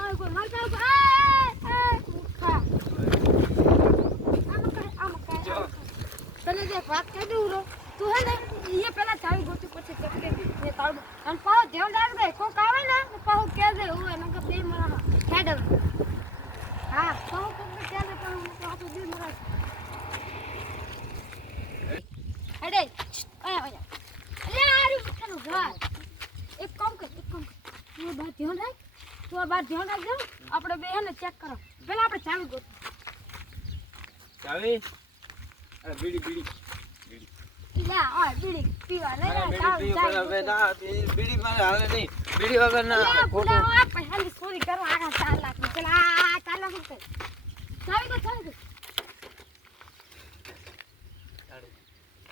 ચાલ કોઈ માર ચાલ ખા આમ કાય તને જે વાત કહી દઉં રો તું હે ને એ પેલા ચાવી ગોતી પછી ચકલે ને તાળ અને પાવ ધ્યાન રાખજે કોક આવે ને પાવ કહેજે હું એના કે બે મરા હેડ હા પાવ કોક કહેજે પણ હું પાછો બે મરા હેડ આયા અલે આરી મતનું ઘર એક કામ કર તું બાર ધ્યાન રાખજો આપણે બે હે ને ચેક કરો પેલા આપણે ચાવી ગોત ચાવી અરે બીડી લા ઓય બીડી પીવા લે બીડી મારે હાલે નહીં બીડી વગર ના ખોટો આ પહેલી ચોરી કરવા આ 4 લાખ ની પેલા આ 4 લાખ રૂપિયા ચાવી ગોત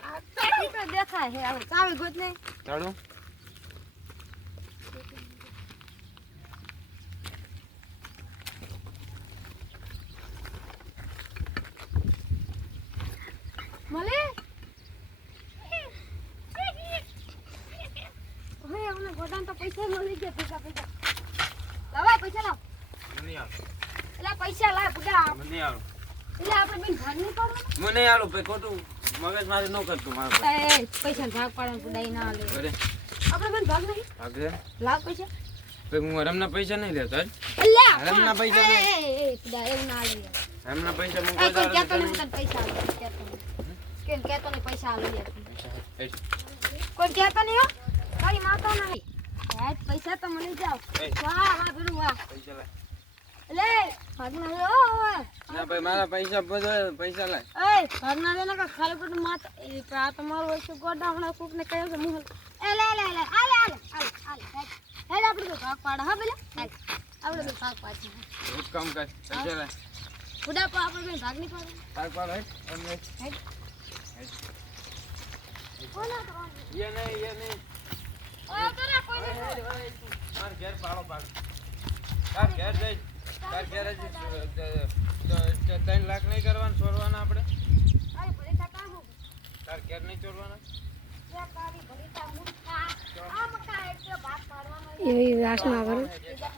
આ પેટી તો દેખાય હે હવે ચાવી ગોત ને ચાલો મલે હવે અમને ગોડાન તો પૈસા મળી ગયા પૈસા લાવ પૈસા લાવ મને આવ એલા પૈસા લાવ બુડા મને આવ એટલે આપણે બેન ભાગ નહીં પાડવાનું મને આલો ભાઈ ખોટું મગજ મારી ન કરતું મારું એ પૈસા ભાગ પાડવાનું બુડાઈ ના લે અરે આપણે બેન ભાગ નહીં ભાગે લાવ પૈસા ભાઈ હું હરમના પૈસા નહીં લેતો અલ્યા હરમના પૈસા એ બુડા એવું ના લે હરમના પૈસા હું કોઈ કોઈ કહેતો નહીં તને પૈસા આલે કેમ કહેતો નહીં પૈસા આલે કોઈ કહેતો નહીં હો તારી માતા નહીં યાર પૈસા તો મળી જાવ વાહ વાહ બરું વાહ પૈસા લાય લે ભાગના લે ઓ ના ભાઈ મારા પૈસા બધો પૈસા લાય એ ભાગના લે ના ખાલી પેટ માત એ આ તમારો વસ્તુ ગોડા હમણાં કોક ને કહ્યું છે મુહ એ લે આલે આપણે તો ભાગ પાડ હા બેલા આપણે તો ભાગ પાડ એક કામ કર પૈસા લાય બુડા પા આપણે ભાગ નહીં પાડ ભાગ પાડ એમને કોના તો ये नहीं ઓય તને કોઈ નહીં માર ઘેર પાડો પાડ તાર ઘેર જઈ તાર ઘેર જ 3 લાખ નહીં કરવાના છોડવાના આપણે અરે પૈસા કામ હો તાર ઘેર નહીં છોડવાના તારી ભરીતા મુઠા આ મકા એટલે ભાગ પાડવાનો એવી વાસના કરું બીજા